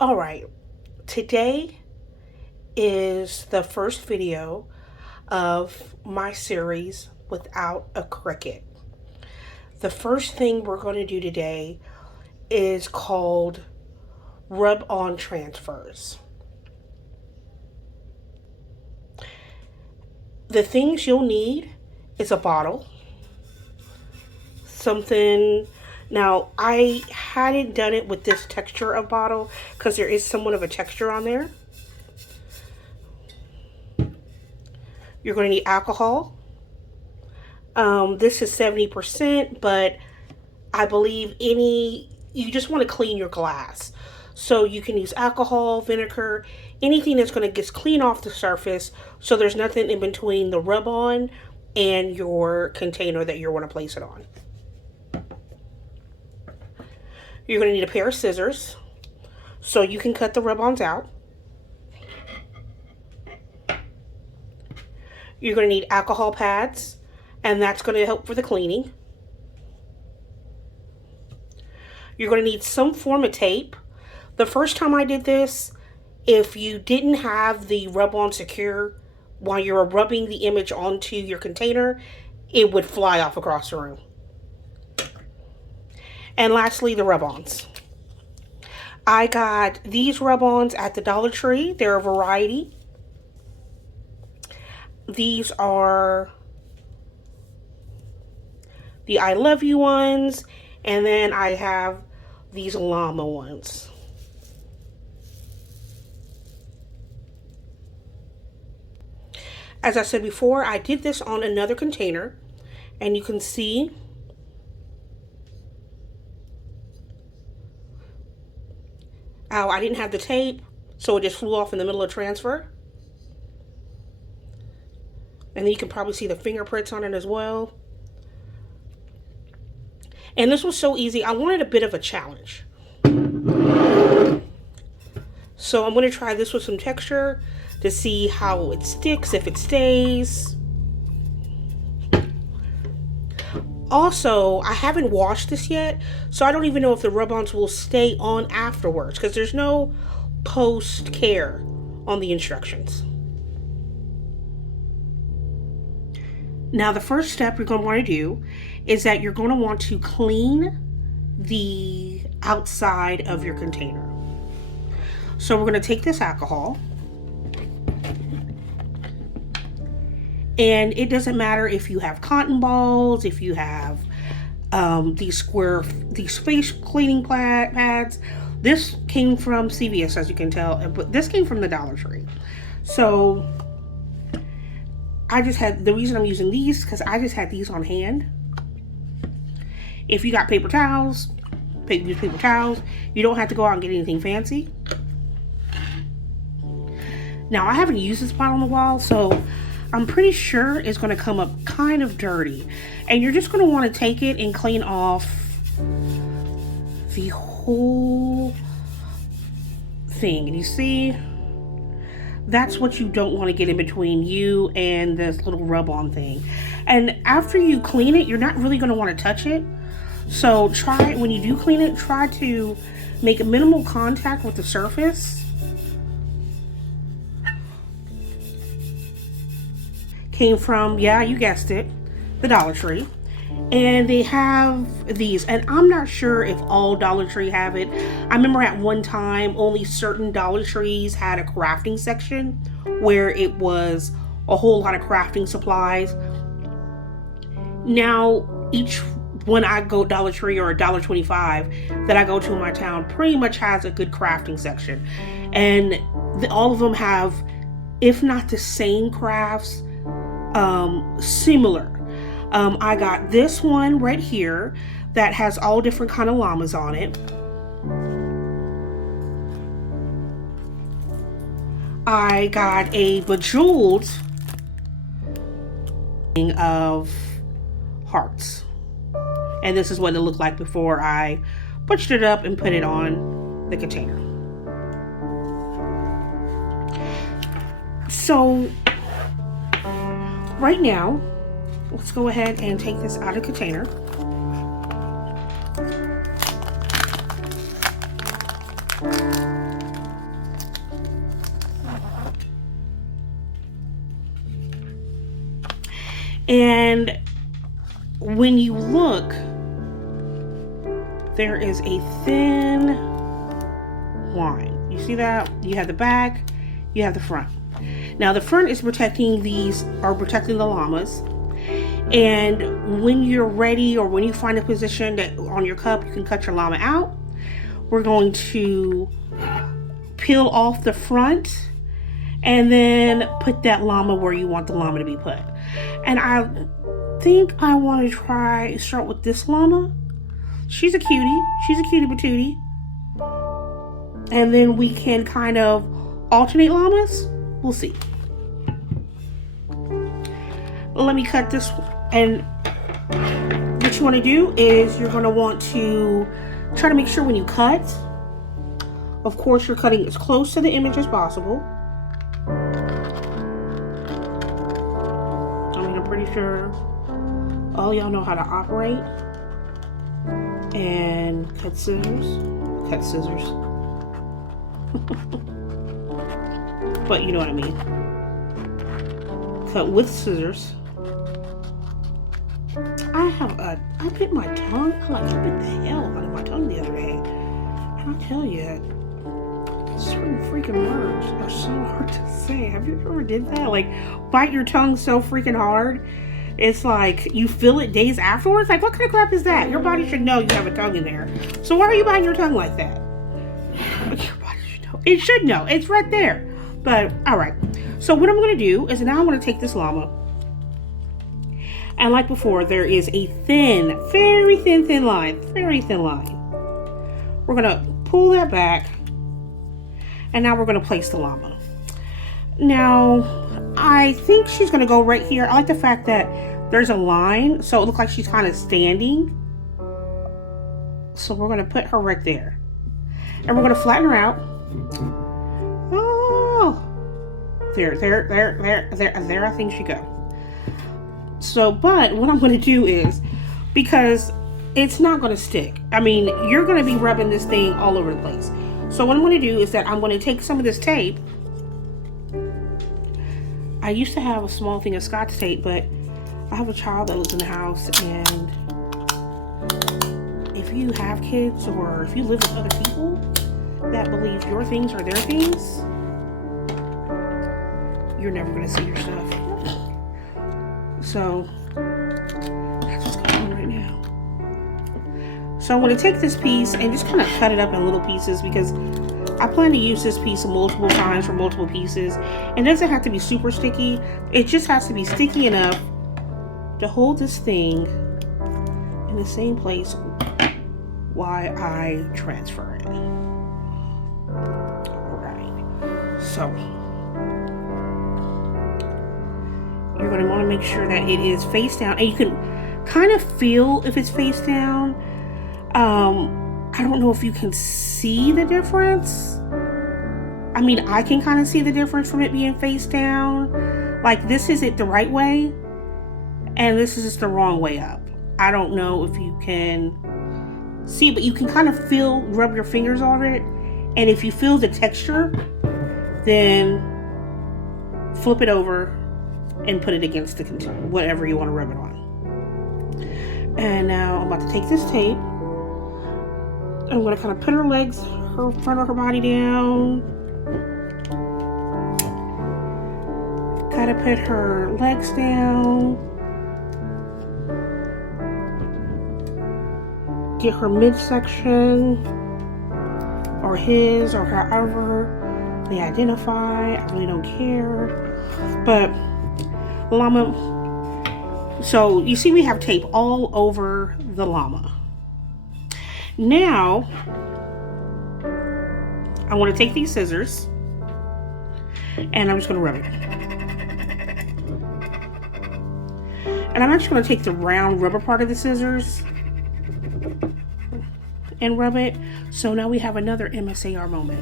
All right, today is the first video of my series without a Cricut. The first thing we're going to do today is called rub-on transfers. The things you'll need is a bottle, something. Now, I hadn't done it with this texture of bottle because there is somewhat of a texture on there. You're going to need alcohol. This is 70%, but I believe you just want to clean your glass. So you can use alcohol, vinegar, anything that's going to get clean off the surface so there's nothing in between the rub-on and your container that you want to place it on. You're going to need a pair of scissors so you can cut the rub-ons out. You're going to need alcohol pads, and that's going to help for the cleaning. You're going to need some form of tape. The first time I did this, if you didn't have the rub-on secure while you were rubbing the image onto your container, it would fly off across the room. And lastly, the rub-ons. I got these rub-ons at the Dollar Tree. They're a variety. These are the I Love You ones, and then I have these llama ones. As I said before, I did this on another container, and you can see how I didn't have the tape, so it just flew off in the middle of transfer. And then you can probably see the fingerprints on it as well. And this was so easy. I wanted a bit of a challenge. So I'm going to try this with some texture to see how it sticks, if it stays. Also, I haven't washed this yet, so I don't even know if the rub-ons will stay on afterwards because there's no post care on the instructions. Now, the first step you're going to want to do is that you're going to want to clean the outside of your container. So we're going to take this alcohol, and it doesn't matter if you have cotton balls, if you have these face cleaning pads. This came from CVS, as you can tell, but this came from the Dollar Tree. So the reason I'm using these because I just had these on hand. If you got paper towels, use paper towels. You don't have to go out and get anything fancy. Now, I haven't used this bottle in a while, so I'm pretty sure it's going to come up kind of dirty. And you're just going to want to take it and clean off the whole thing. And you see, that's what you don't want to get in between you and this little rub-on thing. And after you clean it, you're not really going to want to touch it. So when you do clean it, try to make minimal contact with the surface. Came from, yeah, you guessed it, the Dollar Tree. And they have these, and I'm not sure if all Dollar Tree have it. I remember at one time only certain Dollar Trees had a crafting section where it was a whole lot of crafting supplies. Now, when I go Dollar Tree or $1.25 that I go to in my town pretty much has a good crafting section. And all of them have, if not the same crafts, similar. I got this one right here that has all different kind of llamas on it. I got a bejeweled of hearts. And this is what it looked like before I butchered it up and put it on the container. So right now, let's go ahead and take this out of the container. And when you look, there is a thin line. You see that? You have the back, you have the front. Now the front is protecting the llamas. And when you're ready, or when you find a position that on your cup you can cut your llama out, we're going to peel off the front and then put that llama where you want the llama to be put. And I think I want to start with this llama. She's a cutie. She's a cutie patootie. And then we can kind of alternate llamas. We'll see. Let me cut this. And what you want to do is you're going to want to try to make sure when you cut, of course, you're cutting as close to the image as possible. I mean, I'm pretty sure all y'all know how to operate. And cut scissors. Cut scissors. But you know what I mean. Cut with scissors. I bit my tongue. I bit the hell out of my tongue the other day. And I'll tell you, certain freaking words are so hard to say. Have you ever did that? Like, bite your tongue so freaking hard. It's like you feel it days afterwards. Like, what kind of crap is that? Your body should know you have a tongue in there. So why are you biting your tongue like that? Your body should know. It should know. It's right there. But, alright. So what I'm going to do is now I'm going to take this llama. And like before, there is a thin, very thin line. Very thin line. We're going to pull that back. And now we're going to place the llama. Now, I think she's going to go right here. I like the fact that there's a line, so it looks like she's kind of standing. So we're going to put her right there. And we're going to flatten her out. Oh, there I think she go. So, but what I'm going to do is, because it's not going to stick. I mean, you're going to be rubbing this thing all over the place. So what I'm going to do is that I'm going to take some of this tape. I used to have a small thing of Scotch tape, but I have a child that lives in the house, and if you have kids or if you live with other people that believe your things are their things, you're never going to see your stuff. So that's what's going on right now. So I'm going to take this piece and just kind of cut it up in little pieces, because I plan to use this piece multiple times for multiple pieces. It doesn't have to be super sticky. It just has to be sticky enough to hold this thing in the same place while I transfer it. Alright. So you're going to want to make sure that it is face down. And you can kind of feel if it's face down. I don't know if you can see the difference. I mean, I can kind of see the difference from it being face down. Like, this is it the right way, and this is just the wrong way up. I don't know if you can see, but you can kind of feel, rub your fingers on it, and if you feel the texture, then flip it over and put it against the whatever you want to rub it on. And now I'm about to take this tape. I'm going to kind of put her legs, her front of her body down. Kind of put her legs down. Get her midsection, or his, or however they identify. I really don't care. But llama. So you see we have tape all over the llama. Now, I want to take these scissors and I'm just going to rub it. And I'm actually going to take the round rubber part of the scissors and rub it. So now we have another MSAR moment.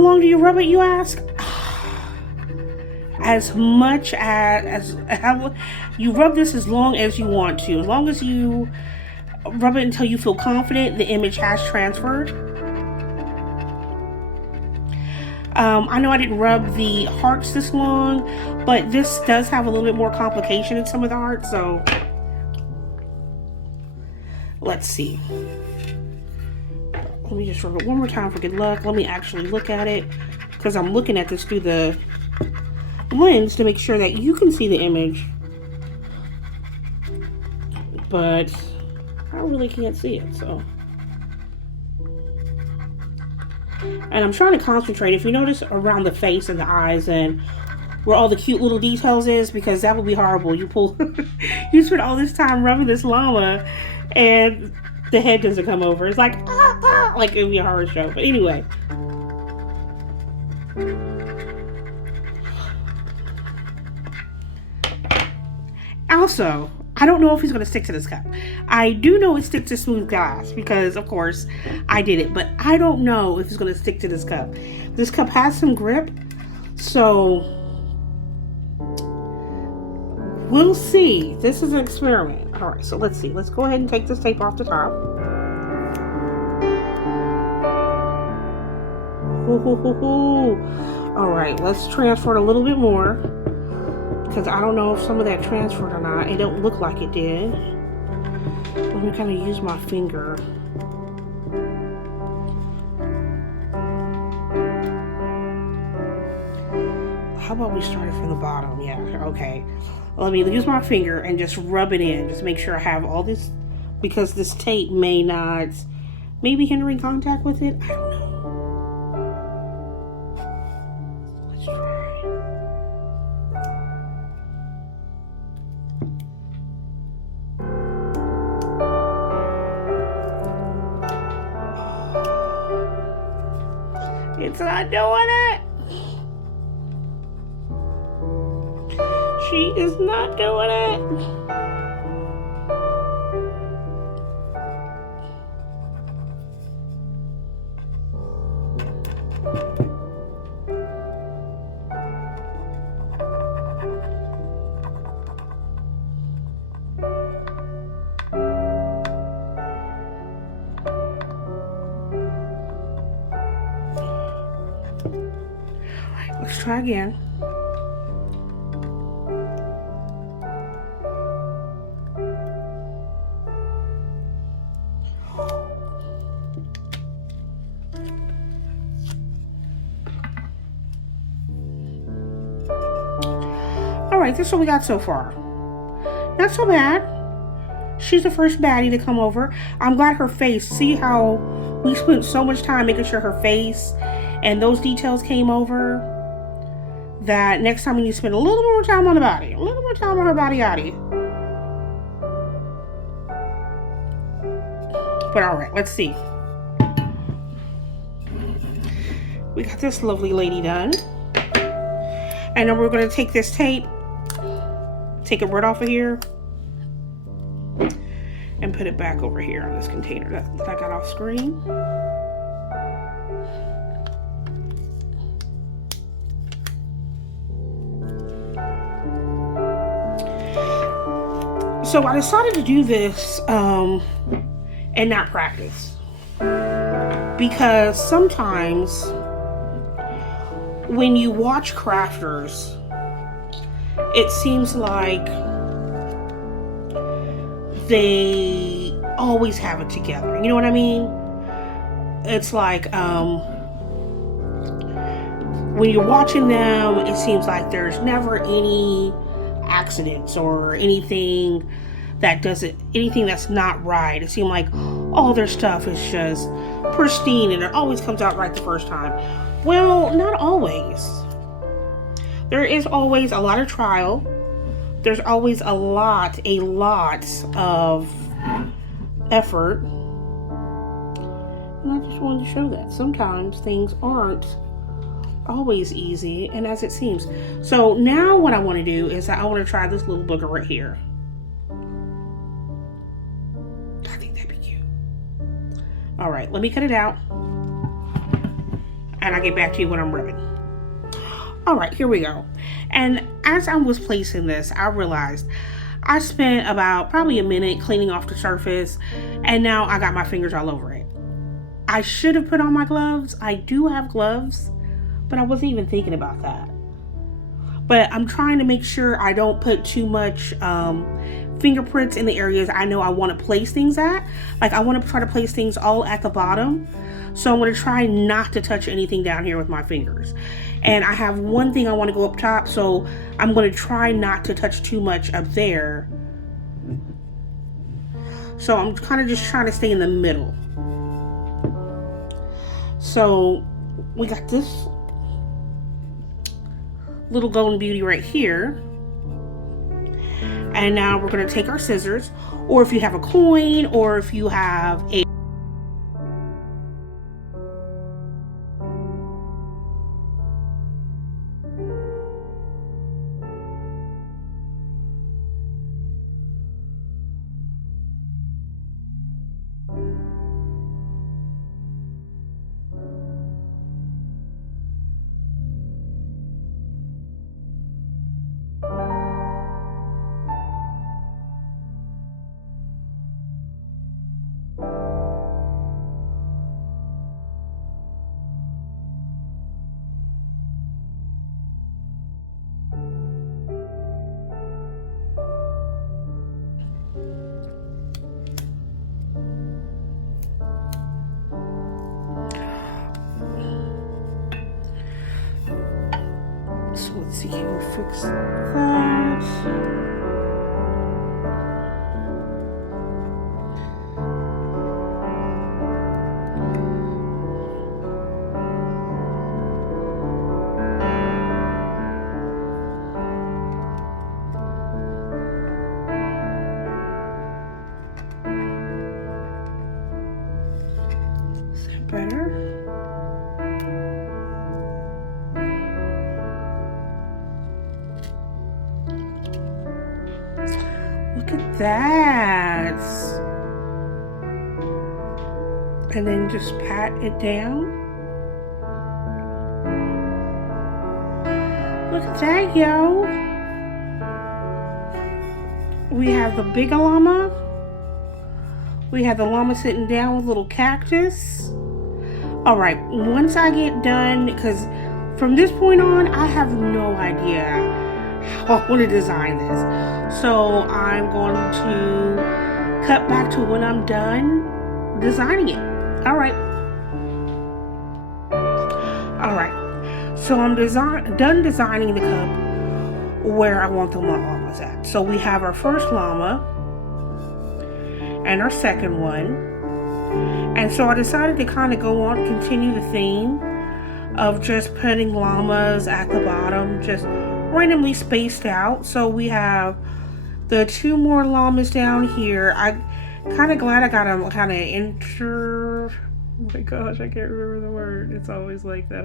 long do you rub it, you ask? As much as you rub this as long as you want to. As long as you rub it until you feel confident the image has transferred. I know I didn't rub the hearts this long, but this does have a little bit more complication in some of the hearts, so let's see. Let me just rub it one more time for good luck. Let me actually look at it, because I'm looking at this through the lens to make sure that you can see the image, but I really can't see it, so. And I'm trying to concentrate. If you notice around the face and the eyes and where all the cute little details is, because that would be horrible. You pull, you spend all this time rubbing this llama and the head doesn't come over. It's like, like it would be a horror show. But anyway. Also, I don't know if he's going to stick to this cup. I do know it sticks to smooth glass because, of course, I did it. But I don't know if it's going to stick to this cup. This cup has some grip. So, we'll see. This is an experiment. All right, so let's see. Let's go ahead and take this tape off the top. All right, let's transfer it a little bit more, because I don't know if some of that transferred or not. It don't look like it did. Let me kind of use my finger. How about we start it from the bottom? Yeah, okay. Let me use my finger and just rub it in. Just make sure I have all this, because this tape may be hindering contact with it. I don't know. Let's try. It's not doing it. She is not doing it. Let's try again. Alright, this is what we got so far. Not so bad. She's the first baddie to come over. I'm glad her face, see how we spent so much time making sure her face and those details came over, that next time we need to spend a little more time on the body. A little more time on her body. But alright, let's see. We got this lovely lady done. And then we're going to take this tape, take it right off of here, and put it back over here on this container that I got off screen. So I decided to do this and not practice, because sometimes when you watch crafters, it seems like they always have it together. You know what I mean? It's like when you're watching them, it seems like there's never any accidents or anything that's not right. It seems like all their stuff is just pristine and it always comes out right the first time. Well, not always. There is always a lot of trial. There's always a lot of effort. And I just wanted to show that sometimes things aren't always easy and as it seems. So now what I want to do is I want to try this little booger right here. I think that'd be cute. All right, let me cut it out. and I'll get back to you when I'm ready. All right, here we go. And as I was placing this, I realized I spent about probably a minute cleaning off the surface, and now I got my fingers all over it. I should have put on my gloves. I do have gloves, but I wasn't even thinking about that. But I'm trying to make sure I don't put too much fingerprints in the areas I know I want to place things at. Like, I want to try to place things all at the bottom. So I'm going to try not to touch anything down here with my fingers. And I have one thing I want to go up top, so I'm going to try not to touch too much up there. So I'm kind of just trying to stay in the middle. So we got this little golden beauty right here. And now we're going to take our scissors, or if you have a coin, or if you have a so let's see here, fix that. Is that better? Look at that. And then just pat it down. Look at that, yo. We have the big llama. We have the llama sitting down with a little cactus. All right, once I get done, because from this point on, I have no idea how I want to design this. So I'm going to cut back to when I'm done designing it. All right. All right. So I'm done designing the cup where I want the llamas at. So we have our first llama and our second one. And so I decided to kind of go on, continue the theme of just putting llamas at the bottom, just randomly spaced out. So we have the two more llamas down here. I'm kind of glad I got them kind of oh my gosh, I can't remember the word. It's always like that,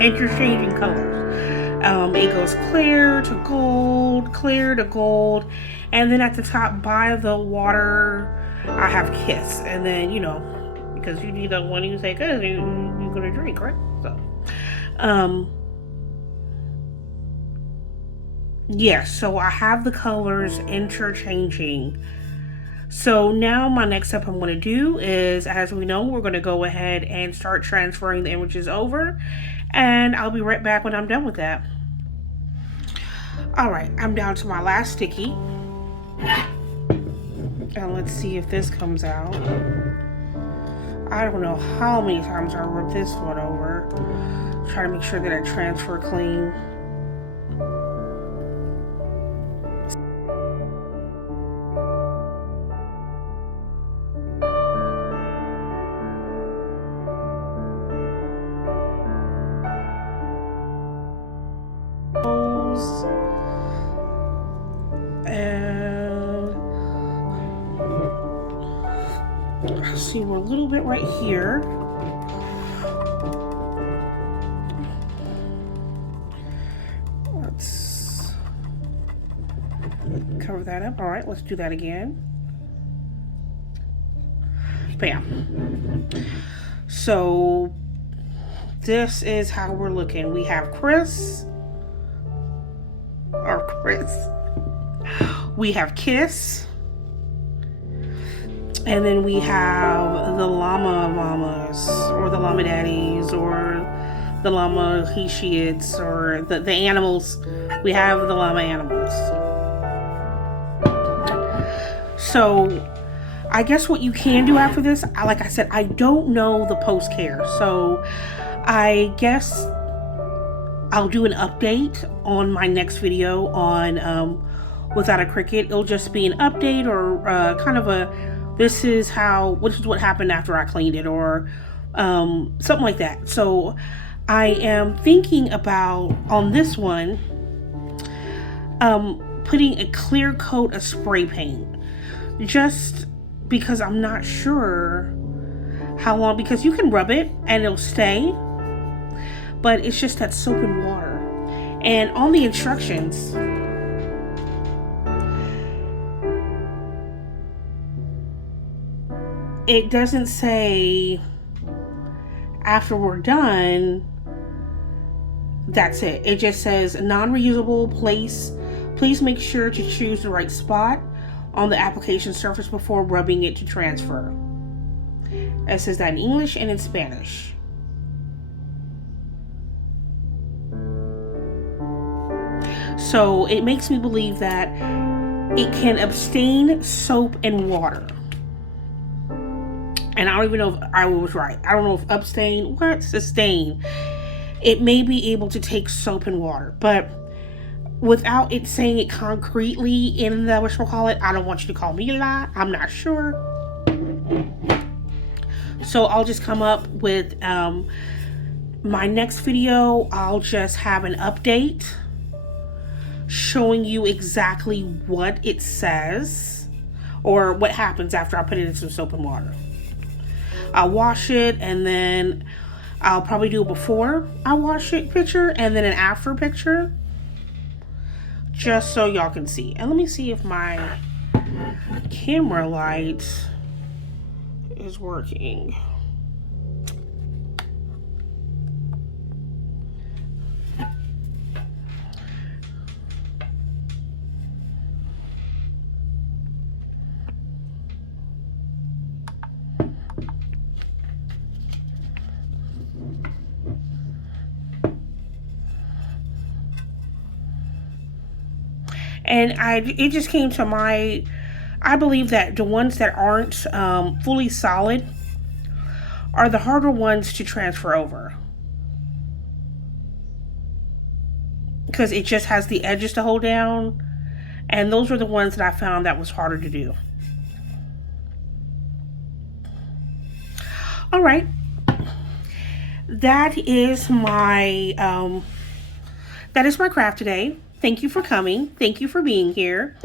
interchanging colors. It goes clear to gold, and then at the top by the water, I have kiss, and then, you know, because you need that one you say, cause you're gonna drink, right? So, yeah, so I have the colors interchanging. So now my next step I'm going to do is, as we know, we're going to go ahead and start transferring the images over, and I'll be right back when I'm done with that. All right, I'm down to my last sticky, and let's see if this comes out. I don't know how many times I rubbed this one over. Try to make sure that I transfer clean. And I see we're a little bit right here. Let's cover that up. All right, let's do that again. Bam. So this is how we're looking. We have Chris. We have Kiss. And then we have the llama mamas, or the llama daddies, or the llama he shits, or the animals. We have the llama animals. So I guess what you can do after this, like I said, I don't know the post care. So I guess I'll do an update on my next video on Without a Cricket. It'll just be an update, or kind of a this is what happened after I cleaned it, or something like that. So I am thinking about, on this one, putting a clear coat of spray paint, just because I'm not sure how long, because you can rub it and it'll stay, but it's just that soap and water. And on the instructions, it doesn't say after we're done, that's it. It just says non-reusable place. Please make sure to choose the right spot on the application surface before rubbing it to transfer. It says that in English and in Spanish. So it makes me believe that it can abstain soap and water. And I don't even know if I was right. I don't know if abstain, sustain. It may be able to take soap and water, but without it saying it concretely in the whatchamacallit, I don't want you to call me a lie. I'm not sure. So I'll just come up with my next video. I'll just have an update showing you exactly what it says, or what happens after I put it in some soap and water. I'll wash it, and then I'll probably do a before I wash it picture, and then an after picture, just so y'all can see. And let me see if my camera light is working. And it just came to I believe that the ones that aren't fully solid are the harder ones to transfer over, because it just has the edges to hold down, and those are the ones that I found that was harder to do. All right, that is my craft today. Thank you for coming. Thank you for being here.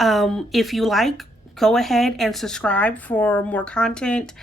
If you like, go ahead and subscribe for more content.